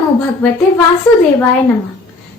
नमो भगवते वासुदेवाय नमः।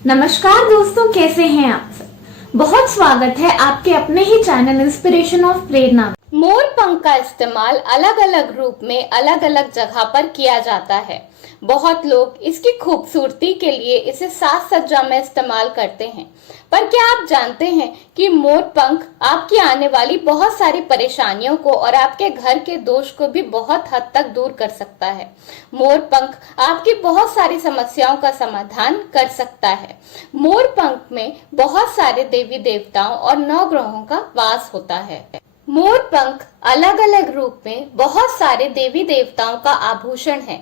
नमस्कार दोस्तों, कैसे हैं आप सब? बहुत स्वागत है आपके अपने ही चैनल इंस्पिरेशन ऑफ प्रेरणा। मोर पंख का इस्तेमाल अलग अलग रूप में अलग अलग जगह पर किया जाता है। बहुत लोग इसकी खूबसूरती के लिए इसे साज सज्जा में इस्तेमाल करते हैं, पर क्या आप जानते हैं कि मोर पंख आपकी आने वाली बहुत सारी परेशानियों को और आपके घर के दोष को भी बहुत हद तक दूर कर सकता है। मोर पंख आपकी बहुत सारी समस्याओं का समाधान कर सकता है। मोर पंख में बहुत सारे देवी देवताओं और नवग्रहों का वास होता है। मोर पंख अलग अलग रूप में बहुत सारे देवी देवताओं का आभूषण है।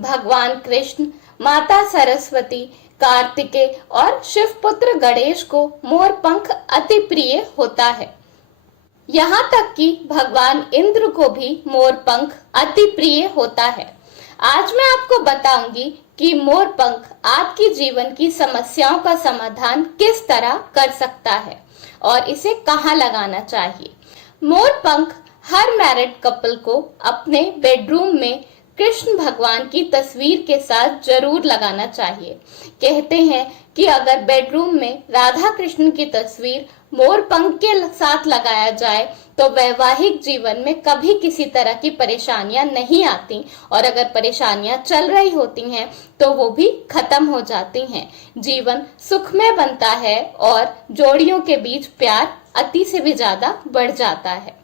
भगवान कृष्ण, माता सरस्वती, कार्तिकेय और शिव पुत्र गणेश को मोर पंख अति प्रिय होता है। यहाँ तक कि भगवान इंद्र को भी मोर पंख अति प्रिय होता है। आज मैं आपको बताऊंगी कि मोर पंख आपकी जीवन की समस्याओं का समाधान किस तरह कर सकता है और इसे कहाँ लगाना चाहिए। मोर पंख हर मैरिड कपल को अपने बेडरूम में कृष्ण भगवान की तस्वीर के साथ जरूर लगाना चाहिए। कहते हैं कि अगर बेडरूम में राधा कृष्ण की तस्वीर मोर पंख के साथ लगाया जाए तो वैवाहिक जीवन में कभी किसी तरह की परेशानियां नहीं आती, और अगर परेशानियां चल रही होती हैं तो वो भी खत्म हो जाती हैं। जीवन सुखमय बनता है और जोड़ियों के बीच प्यार अति से भी ज्यादा बढ़ जाता है।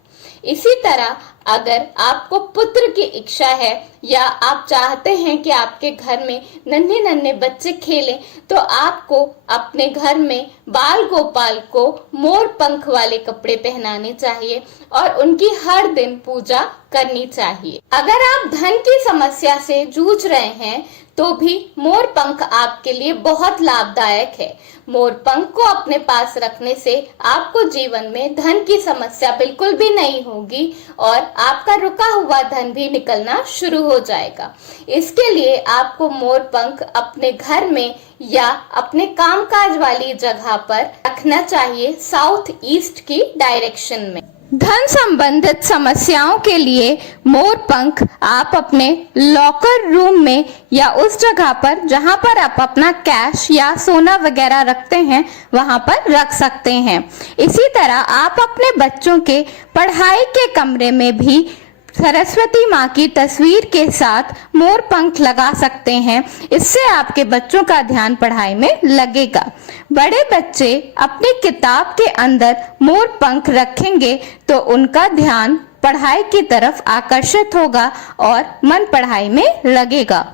इसी तरह अगर आपको पुत्र की इच्छा है या आप चाहते हैं कि आपके घर में नन्हे नन्हे बच्चे खेलें, तो आपको अपने घर में बाल गोपाल को मोर पंख वाले कपड़े पहनाने चाहिए और उनकी हर दिन पूजा करनी चाहिए। अगर आप धन की समस्या से जूझ रहे हैं तो भी मोर पंख आपके लिए बहुत लाभदायक है। मोर पंख को अपने पास रखने से आपको जीवन में धन की समस्या बिल्कुल भी नहीं होगी और आपका रुका हुआ धन भी निकलना शुरू हो जाएगा। इसके लिए आपको मोर पंख अपने घर में या अपने कामकाज वाली जगह पर रखना चाहिए, साउथ ईस्ट की डायरेक्शन में। धन संबंधित समस्याओं के लिए मोर पंख आप अपने लॉकर रूम में या उस जगह पर जहां पर आप अपना कैश या सोना वगैरह रखते हैं वहां पर रख सकते हैं। इसी तरह आप अपने बच्चों के पढ़ाई के कमरे में भी सरस्वती माँ की तस्वीर के साथ मोर पंख लगा सकते हैं। इससे आपके बच्चों का ध्यान पढ़ाई में लगेगा। बड़े बच्चे अपनी किताब के अंदर मोर पंख रखेंगे तो उनका ध्यान पढ़ाई की तरफ आकर्षित होगा और मन पढ़ाई में लगेगा।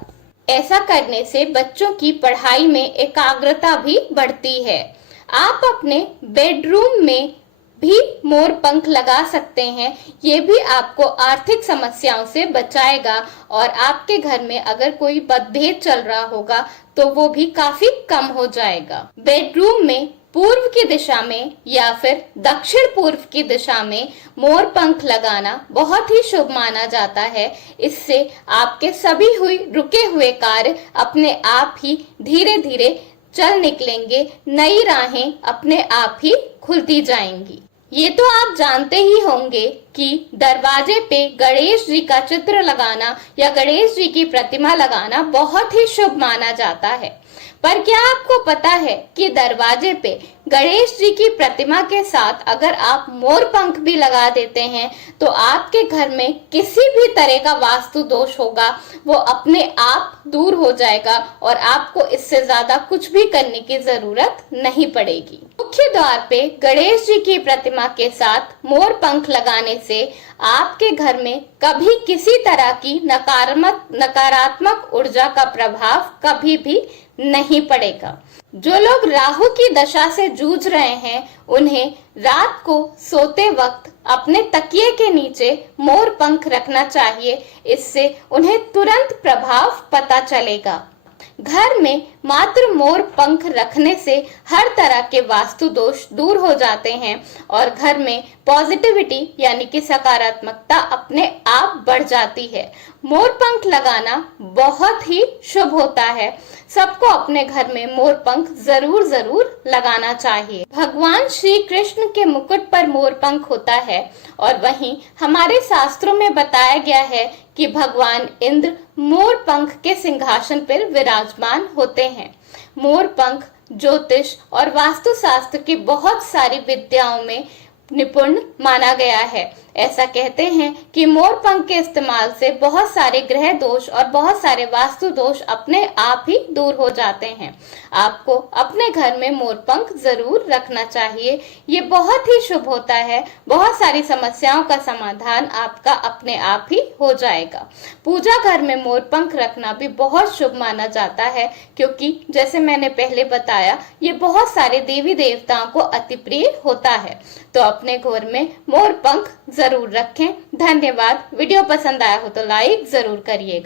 ऐसा करने से बच्चों की पढ़ाई में एकाग्रता भी बढ़ती है। आप अपने बेडरूम में भी मोर पंख लगा सकते हैं। ये भी आपको आर्थिक समस्याओं से बचाएगा और आपके घर में अगर कोई मतभेद चल रहा होगा तो वो भी काफी कम हो जाएगा। बेडरूम में पूर्व की दिशा में या फिर दक्षिण पूर्व की दिशा में मोर पंख लगाना बहुत ही शुभ माना जाता है। इससे आपके सभी रुके हुए कार्य अपने आप ही धीरे धीरे चल निकलेंगे, नई राहें अपने आप ही खुलती जाएंगी। ये तो आप जानते ही होंगे कि दरवाजे पे गणेश जी का चित्र लगाना या गणेश जी की प्रतिमा लगाना बहुत ही शुभ माना जाता है। पर क्या आपको पता है कि दरवाजे पे गणेश जी की प्रतिमा के साथ अगर आप मोर पंख भी लगा देते हैं तो आपके घर में किसी भी तरह का वास्तु दोष होगा वो अपने आप दूर हो जाएगा और आपको इससे ज्यादा कुछ भी करने की जरूरत नहीं पड़ेगी। मुख्य द्वार पे गणेश जी की प्रतिमा के साथ मोर पंख लगाने से आपके घर में कभी किसी तरह की नकारात्मक ऊर्जा का प्रभाव कभी भी नहीं पड़ेगा। जो लोग राहु की दशा से जूझ रहे हैं उन्हें रात को सोते वक्त अपने तकिए के नीचे मोर पंख रखना चाहिए। इससे उन्हें तुरंत प्रभाव पता चलेगा। घर में मात्र मोर पंख रखने से हर तरह के वास्तु दोष दूर हो जाते हैं और घर में पॉजिटिविटी यानी कि सकारात्मकता अपने आप बढ़ जाती है। मोर पंख लगाना बहुत ही शुभ होता है। सबको अपने घर में मोर पंख जरूर जरूर लगाना चाहिए। भगवान श्री कृष्ण के मुकुट पर मोर पंख होता है और वहीं हमारे शास्त्रों में बताया गया है कि भगवान इंद्र मोर पंख के सिंहासन पर विराजमान होते हैं। मोर पंख ज्योतिष और वास्तुशास्त्र की बहुत सारी विद्याओं में निपुण माना गया है। ऐसा कहते हैं कि मोर पंख के इस्तेमाल से बहुत सारे ग्रह दोष और बहुत सारे वास्तु दोष अपने आप ही दूर हो जाते हैं। आपको अपने घर में मोर पंख जरूर रखना चाहिए। ये बहुत ही शुभ होता है। बहुत सारी समस्याओं का समाधान आपका अपने आप ही हो जाएगा। पूजा घर में मोर पंख रखना भी बहुत शुभ माना जाता है, क्योंकि जैसे मैंने पहले बताया, ये बहुत सारे देवी देवताओं को अति प्रिय होता है। तो अपने घर में मोर पंख जरूर रखें। धन्यवाद। वीडियो पसंद आया हो तो लाइक जरूर करिएगा।